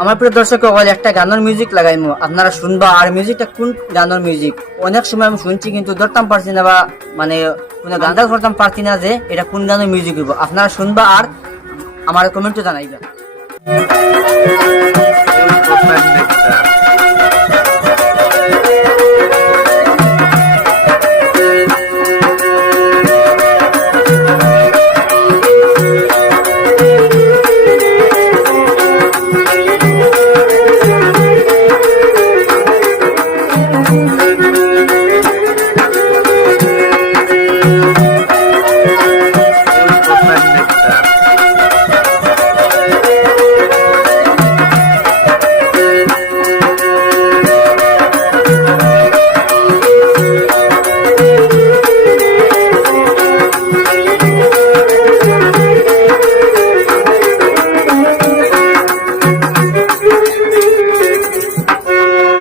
আমার প্রিয় দর্শক একটা গানের মিউজিক লাগাইমু, আপনারা শুনবা। আর মিউজিকটা কোন গানের মিউজিক অনেক সময় আমি শুনছি কিন্তু ধরতাম পারছি না, বা মানে কোনো গানটা ধরতাম পারছি না যে এটা কোন গানের মিউজিক হইব। আপনারা শুনবা আর আমার কমেন্টে জানাইবা।